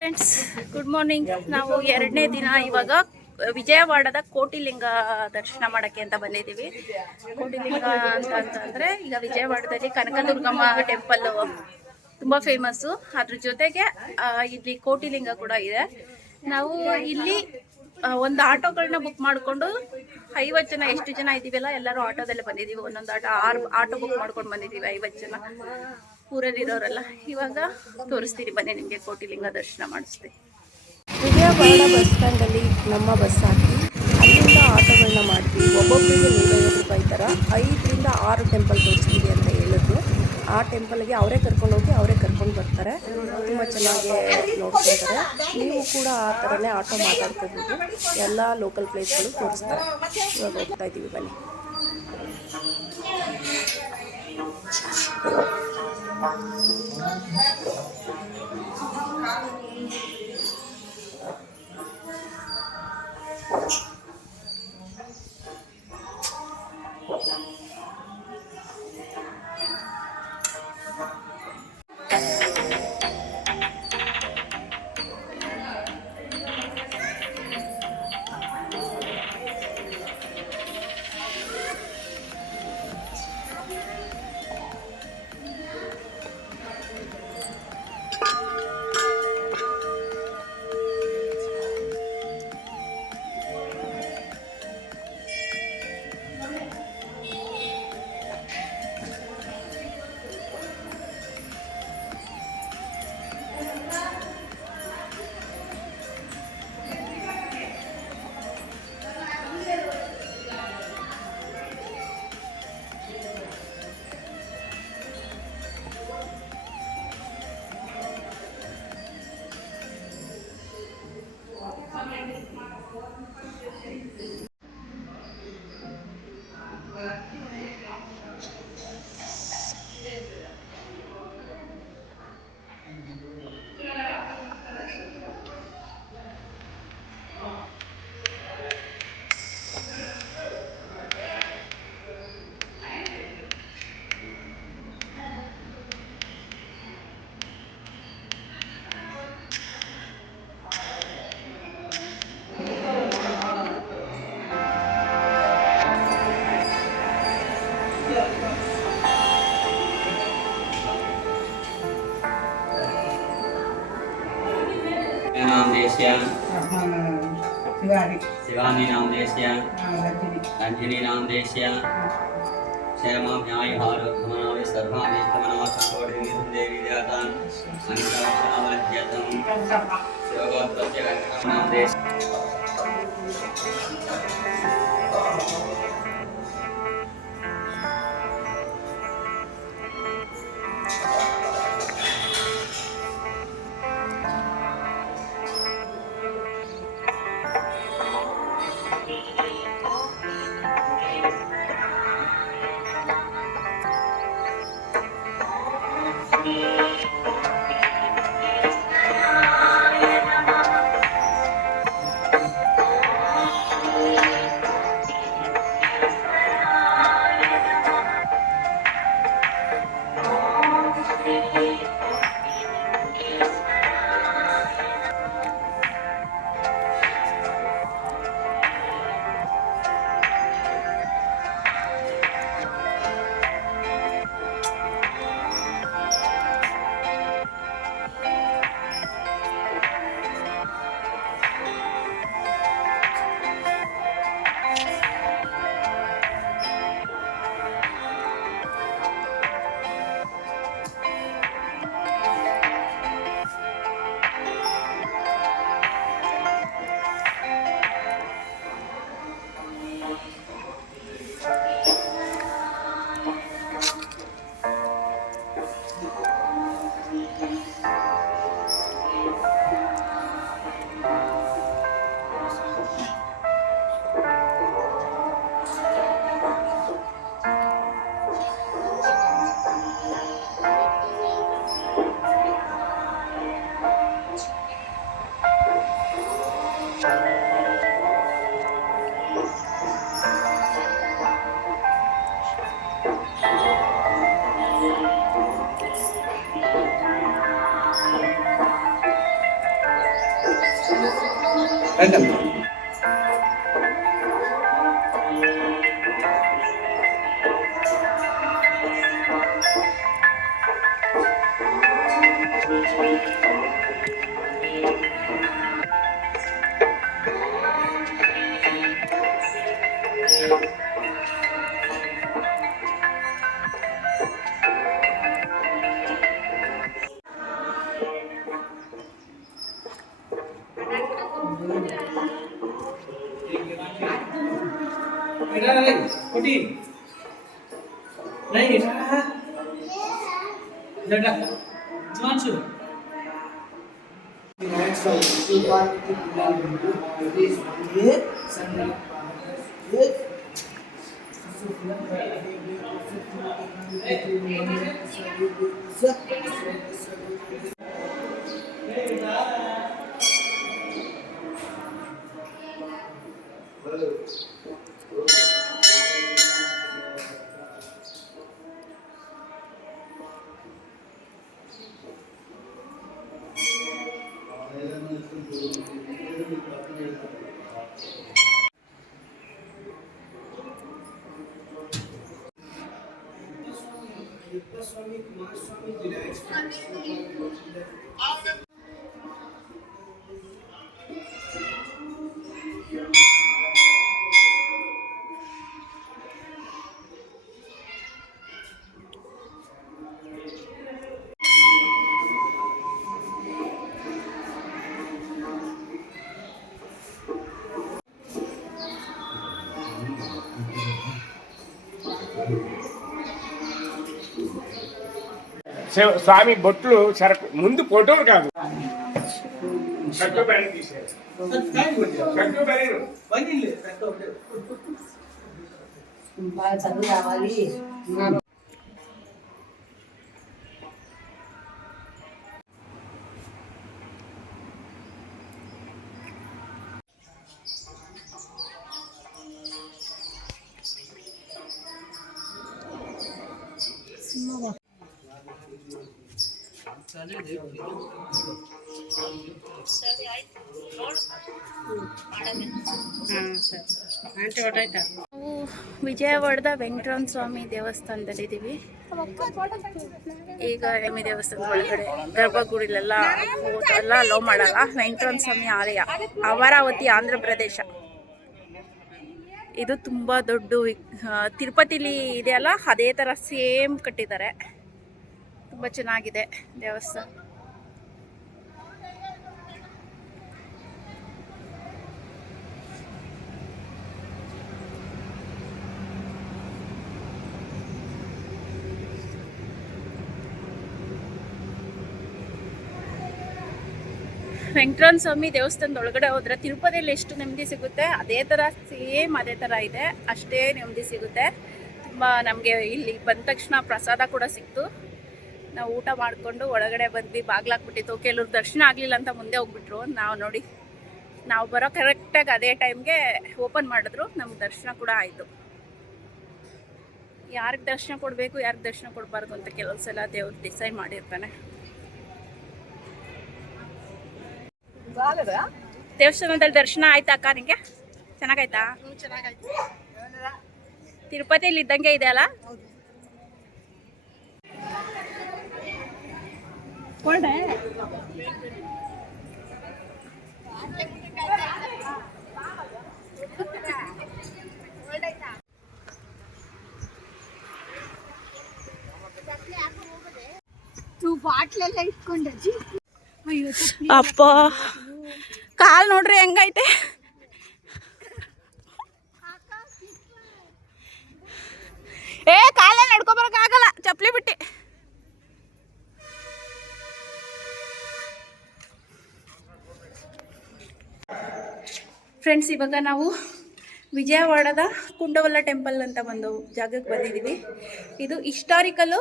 Friends, good morning. ನಾವು ಎರಡನೇ ದಿನ ಇವಾಗ ವಿಜಯವಾಡದ ಕೋಟಿಲಿಂಗ ದರ್ಶನ ಮಾಡೋಕ್ಕೆ ಅಂತ ಬಂದಿದ್ದೀವಿ. ಕೋಟಿಲಿಂಗ ಅಂತಂದರೆ ಈಗ ವಿಜಯವಾಡದಲ್ಲಿ ಕನಕದುರ್ಗಮ್ಮ ಟೆಂಪಲ್ ತುಂಬ ಫೇಮಸ್ಸು. ಅದ್ರ ಜೊತೆಗೆ ಇಲ್ಲಿ ಕೋಟಿಲಿಂಗ ಕೂಡ ಇದೆ. ನಾವು ಇಲ್ಲಿ ಒಂದು ಆಟೋಗಳನ್ನ ಬುಕ್ ಮಾಡಿಕೊಂಡು 50 ಜನ ಎಷ್ಟು ಜನ ಇದ್ದೀವಲ್ಲ ಎಲ್ಲರೂ ಆಟೋದಲ್ಲೇ ಬಂದಿದ್ದೀವಿ. ಒಂದೊಂದು ಆಟೋ ಬುಕ್ ಮಾಡ್ಕೊಂಡು ಬಂದಿದ್ದೀವಿ 50 ಜನ ಊರಲ್ಲಿರೋರೆಲ್ಲ. ಇವಾಗ ತೋರಿಸ್ತೀನಿ ಬನ್ನಿ, ನಿಮಗೆ ಕೋಟಿಲಿಂಗ ದರ್ಶನ ಮಾಡಿಸ್ತೀನಿ. ವಿಜಯವಾಡ ಬಸ್ ಸ್ಟ್ಯಾಂಡಲ್ಲಿ ನಮ್ಮ ಬಸ್ ಹಾಕಿ ಅಲ್ಲಿಂದ ಆಟೋಗಳನ್ನ ಮಾಡ್ತೀವಿ. ಒಬ್ಬೊಬ್ಬರಿಗೆ 150 ರೂಪಾಯಿ ಥರ 5ರಿಂದ 6 ಟೆಂಪಲ್ ತೋರಿಸ್ತೀವಿ ಅಂತ ಹೇಳಿದ್ರು. ಆ ಟೆಂಪಲ್ಗೆ ಅವರೇ ಕರ್ಕೊಂಡೋಗಿ ಅವರೇ ಕರ್ಕೊಂಡು ಬರ್ತಾರೆ. ತುಂಬ ಚೆನ್ನಾಗಿ ನೋಡ್ಕೊತಾರೆ. ನೀವು ಕೂಡ ಆ ಥರನೇ ಆಟೋ ಮಾತಾಡ್ಕೋಬೋದು. ಎಲ್ಲ ಲೋಕಲ್ ಪ್ಲೇಸ್ಗಳು ತೋರಿಸ್ತಾರೆ. ಇವಾಗ ಹೋಗ್ತಾ ಇದ್ದೀವಿ, ಬನ್ನಿ. शिवानी नाम देश्य रंजनी नाम देश्य क्षेमाभ्यायहारोग्यमनावे सर्वाभीष्टमनाथकोटिनिधि देवी देवतान् अनितावशनामध्यतं शिवगोत्रस्य नाम देश्य స్వామి బొట్లు సరకు ముందు ఫోటోలు కాదు తీసారు. చదువు రావాలి. ನಾವು ವಿಜಯವಾಡದ ವೆಂಕಟರಮಣ ಸ್ವಾಮಿ ದೇವಸ್ಥಾನದಲ್ಲಿದ್ದೀವಿ. ಈಗ ಸ್ವಾಮಿ ದೇವಸ್ಥಾನದ ಒಳಗಡೆ ಗರ್ಭಗುಡಿಲೆಲ್ಲ ಎಲ್ಲ ಅಲೋ ಮಾಡಲ್ಲ. ವೆಂಕಟರಮಣ ಸ್ವಾಮಿ ಆಲಯ, ಅಮರಾವತಿ, ಆಂಧ್ರ ಪ್ರದೇಶ. ಇದು ತುಂಬ ದೊಡ್ಡ ತಿರುಪತಿಲಿ ಇದೆಯಲ್ಲ, ಅದೇ ಥರ ಸೇಮ್ ಕಟ್ಟಿದ್ದಾರೆ. ತುಂಬ ಚೆನ್ನಾಗಿದೆ ದೇವಸ್ಥಾನ. ವೆಂಕಟರಮಣ ಸ್ವಾಮಿ ದೇವಸ್ಥಾನದ ಒಳಗಡೆ ಹೋದ್ರೆ ತಿರುಪತಿಯಲ್ಲಿ ಎಷ್ಟು ನೆಮ್ಮದಿ ಸಿಗುತ್ತೆ ಅದೇ ಥರ ಸೇಮ್ ಅದೇ ಥರ ಇದೆ, ಅಷ್ಟೇ ನೆಮ್ಮದಿ ಸಿಗುತ್ತೆ. ತುಂಬ ನಮಗೆ ಇಲ್ಲಿ ಬಂದ ತಕ್ಷಣ ಪ್ರಸಾದ ಕೂಡ ಸಿಕ್ತು. ನಾವು ಊಟ ಮಾಡಿಕೊಂಡು ಒಳಗಡೆ ಬಂದ್ವಿ, ಬಾಗ್ಲಾಕ್ಬಿಟ್ಟಿತ್ತು. ಕೆಲವ್ರು ದರ್ಶನ ಆಗಲಿಲ್ಲ ಅಂತ ಮುಂದೆ ಹೋಗ್ಬಿಟ್ರು. ನಾವು ನೋಡಿ, ನಾವು ಬರೋ ಕರೆಕ್ಟಾಗಿ ಅದೇ ಟೈಮ್ಗೆ ಓಪನ್ ಮಾಡಿದ್ರು, ನಮ್ಗೆ ದರ್ಶನ ಕೂಡ ಆಯಿತು. ಯಾರಿಗೆ ದರ್ಶನ ಕೊಡಬೇಕು, ಯಾರಿಗೆ ದರ್ಶನ ಕೊಡಬಾರ್ದು ಅಂತ ಕೆಲವು ಸಲ ದೇವ್ರು ಡಿಸೈಡ್ ಮಾಡಿರ್ತಾನೆ. ದೇವಸ್ಥಾನದಲ್ಲಿ ದರ್ಶನ ಆಯ್ತಾ ಅಕ್ಕ? ನಿಂಗೆ ಚೆನ್ನಾಗಾಯ್ತಾ? ತಿರುಪತಿಯಲ್ಲಿ ಇದ್ದಂಗೆ ಇದೆ ಅಲ್ಲ? ಬಾಟ್ಲೆಲ್ಲ ಇಟ್ಕೊಂಡೆ. ಅಪ್ಪ ಕಾಲ್ ನೋಡ್ರಿ ಹೆಂಗೈತೆ. ಏ ಕಾಲೇ ನಡ್ಕೊಬರಕ್ಕಾಗಲ್ಲ, ಚಪ್ಪಲಿ ಬಿಟ್ಟು. ಫ್ರೆಂಡ್ಸ್, ಇವಾಗ ನಾವು ವಿಜಯವಾಡದ ಕುಂಡವಲ್ಲ ಟೆಂಪಲ್ ಅಂತ ಒಂದು ಜಾಗಕ್ಕೆ ಬಂದಿದ್ದೀವಿ. ಇದು ಹಿಸ್ಟಾರಿಕಲ್ಲು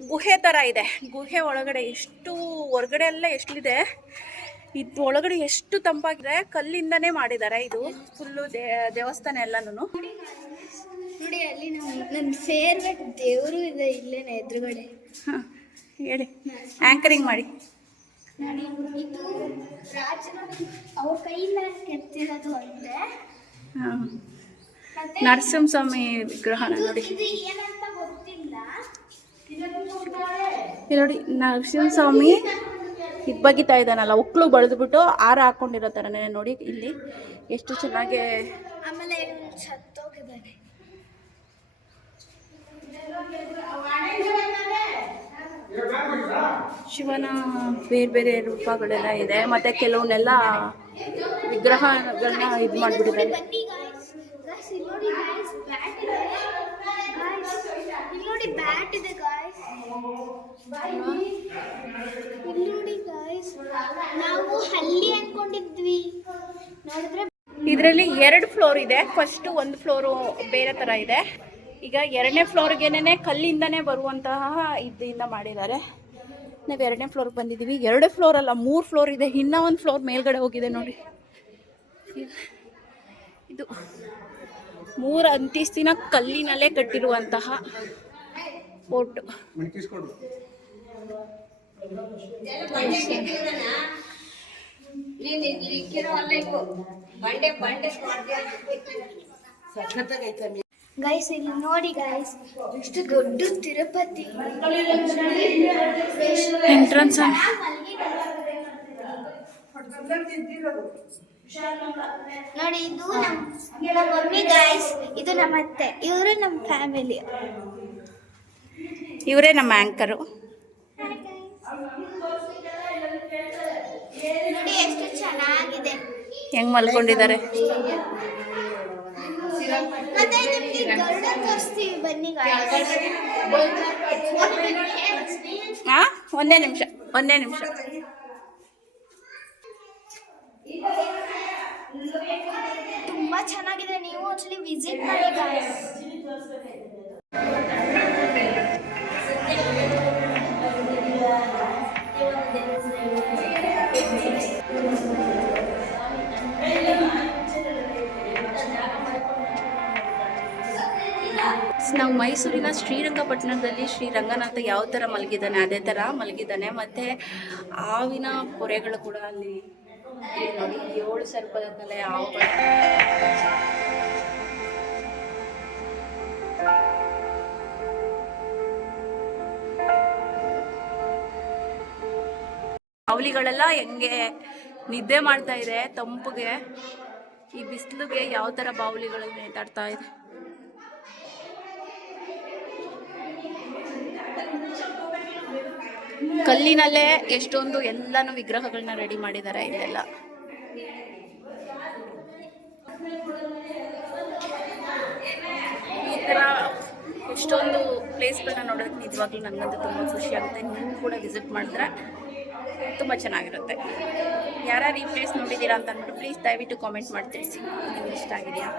ಗುಹೆ ಥರ ಇದೆ. ಗುಹೆ ಒಳಗಡೆ ಎಷ್ಟು ಹೊರಗಡೆ ಎಲ್ಲ ಎಷ್ಟಿದೆ, ಇದು ಒಳಗಡೆ ಎಷ್ಟು ತಂಪಾಗಿದೆ. ಕಲ್ಲಿಂದನೇ ಮಾಡಿದ್ದಾರೆ. ಇದು ಫುಲ್ಲು ದೇವಸ್ಥಾನ ಎಲ್ಲನೂ. ನೋಡಿ, ಅಲ್ಲಿ ನನ್ನ ಫೇವ್ರೆಟ್ ದೇವರು ಇದೆ ಇಲ್ಲೇನೆ ಎದುರುಗಡೆ. ಹಾಂ, ಹೇಳಿ, ಆ್ಯಂಕರಿಂಗ್ ಮಾಡಿ. ಇದು ರಾಜ ಅವ್ರ ಕೈಯಿಂದ ಕೆತ್ತಿರೋದು ಅಂತೆ. ಹಾಂ, ಮತ್ತೆ ನರಸಿಂಹಸ್ವಾಮಿ ವಿಗ್ರಹನ ನೋಡಿ. ಇದು ಏನಂತ ಗೊತ್ತಿಲ್ಲ. ಇಲ್ಲಿ ನೋಡಿ ನರಸಿಂಹಸ್ವಾಮಿ ಬಗಿತಾ ಇದ್ದಾನಲ್ಲ, ಒಕ್ಕಳು ಬಳಿದ್ಬಿಟ್ಟು ಹಾರ ಹಾಕೊಂಡಿರೋ ಥರನೇ ನೋಡಿ ಇಲ್ಲಿ ಎಷ್ಟು ಚೆನ್ನಾಗಿ. ಆಮೇಲೆ ಸತ್ತೋಗಿದ್ದಾನೆ. ಶಿವನ ಬೇರೆ ಬೇರೆ ರೂಪಗಳೆಲ್ಲ ಇದೆ, ಮತ್ತೆ ಕೆಲವನ್ನೆಲ್ಲ ವಿಗ್ರಹಗಳನ್ನ ಇದು ಮಾಡಿಬಿಟ್ಟಿದ್ದಾರೆ. ಬನ್ನಿ ಗಾಯ್ಸ್, ಇಲ್ಲಿ ನೋಡಿ ಗಾಯ್ಸ್, ಬ್ಯಾಟ್ ಇದೆ ಗಾಯ್ಸ್, ಇಲ್ಲಿ ನೋಡಿ ಬ್ಯಾಟ್ ಇದೆ ಗಾಯ್ಸ್, ಇಲ್ಲಿ ನೋಡಿ ಗಾಯ್ಸ್. ನಾವು ಹಲ್ಲಿ ಅನ್ಕೊಂಡಿದ್ವಿ, ನೋಡಿದ್ರೆ ಇದರಲ್ಲಿ 2 ಫ್ಲೋರ್ ಇದೆ. ಫಸ್ಟ್ ಒಂದು ಫ್ಲೋರು ಬೇರೆ ಥರ ಇದೆ. ಈಗ 2ನೇ ಫ್ಲೋರ್ಗೆನೇ ಕಲ್ಲಿಂದನೇ ಬರುವಂತಹ ಇದರಿಂದ ಮಾಡಿದ್ದಾರೆ. ನಾವು 2ನೇ ಫ್ಲೋರ್ಗೆ ಬಂದಿದ್ದೀವಿ. 2 ಫ್ಲೋರ್ ಅಲ್ಲ, 3 ಫ್ಲೋರ್ ಇದೆ. ಇನ್ನೂ ಒಂದು ಫ್ಲೋರ್ ಮೇಲ್ಗಡೆ ಹೋಗಿದೆ ನೋಡಿ. ಇದು 3 ಅಂತಸ್ತಿನ ಕಲ್ಲಿನಲ್ಲೇ ಕಟ್ಟಿರುವಂತಹ ಫೋರ್ಟ್. ಗೈಸ್ ಇಲ್ಲಿ ನೋಡಿ ಗೈಸ್, ಎಷ್ಟು ದೊಡ್ಡ ತಿರುಪತಿ ಎಂಟ್ರನ್ಸ್. ನೋಡಿ, ಇದು ನಮ್ಮ ಮಮ್ಮಿ ಗೈಸ್, ಇದು ನಮ್ಮ ಅತ್ತೆ, ಇವರು ನಮ್ಮ ಫ್ಯಾಮಿಲಿ. ಇವರೇ ನಮ್ಮ ಆ್ಯಂಕರು. ನೋಡಿ ಎಷ್ಟು ಚೆನ್ನಾಗಿದೆ, ಹೆಂಗ್ ಮಲ್ಕೊಂಡಿದ್ದಾರೆ. ಮತ್ತೆ ನಿಮ್ಗೆ ಗರುಡ ತೋರಿಸ್ತೀವಿ ಬನ್ನಿ ಗೈಸ್. ಹಾಂ, ಒಂದೇ ನಿಮಿಷ. ತುಂಬಾ ಚೆನ್ನಾಗಿದೆ, ನೀವು ಆಕ್ಚುಲಿ ವಿಸಿಟ್ ಮಾಡಿ ಗೈಸ್. ನಾವು ಮೈಸೂರಿನ ಶ್ರೀರಂಗಪಟ್ಟಣದಲ್ಲಿ ಶ್ರೀರಂಗನಾಥ ಯಾವ ಥರ ಮಲಗಿದ್ದಾನೆ ಅದೇ ಥರ ಮಲಗಿದ್ದಾನೆ. ಮತ್ತು ಹಾವಿನ ಪೊರೆಗಳು ಕೂಡ ಅಲ್ಲಿ ನೋಡಿ, 7 ಸರ್ಪದ ತಲೆ ಹಾವುಗಳು. ಅವಲಿಗಳೆಲ್ಲ ಹೆಂಗೆ ನಿದ್ದೆ ಮಾಡ್ತಾ ಇದೆ ತಂಪಿಗೆ. ಈ ಬಿಸಿಲಿಗೆ ಯಾವ ಥರ ಬಾವಲಿಗಳು ನೇತಾಡ್ತಾ ಇದೆ. ಕಲ್ಲಿನಲ್ಲೇ ಎಷ್ಟೊಂದು ಎಲ್ಲಾನು ವಿಗ್ರಹಗಳನ್ನ ರೆಡಿ ಮಾಡಿದ್ದಾರೆ ಇಲ್ಲೆಲ್ಲ. ಈ ಥರ ಎಷ್ಟೊಂದು ಪ್ಲೇಸ್ಗಳನ್ನ ನೋಡೋದಕ್ಕೆ ನಿಜವಾಗ್ಲೂ ನನಗಂತೂ ತುಂಬ ಖುಷಿ ಆಗುತ್ತೆ. ನೀವು ಕೂಡ ವಿಸಿಟ್ ಮಾಡಿದ್ರೆ ತುಂಬ ಚೆನ್ನಾಗಿರುತ್ತೆ. ಯಾರ್ಯಾರು ಈ ಪ್ಲೇಸ್ ನೋಡಿದ್ದೀರಾ ಅಂತ ಅಂದ್ಬಿಟ್ಟು ಪ್ಲೀಸ್ ದಯವಿಟ್ಟು ಕಾಮೆಂಟ್ ಮಾಡಿ ತಿಳಿಸಿ, ನಿಮ್ಗೆ ಇಷ್ಟ ಆಗಿದೆಯಾ.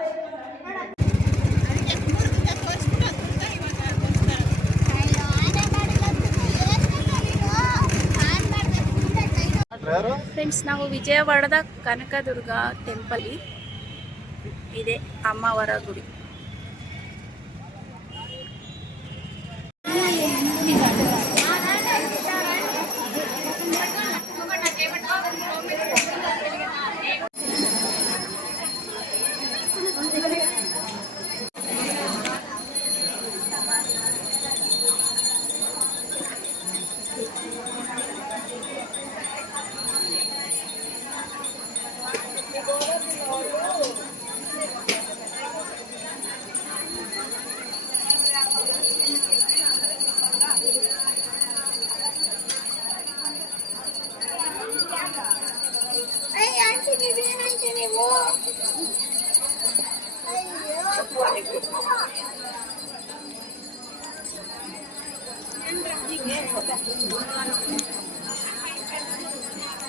ಫ್ರೆಂಡ್ಸ್, ನಾವು ವಿಜಯವಾಡದ ಕನಕದುರ್ಗ ಟೆಂಪಲ್ ಇದೆ, ಅಮ್ಮವರ ಗುಡಿ.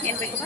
ಏನು ಬೇಕಪ್ಪ?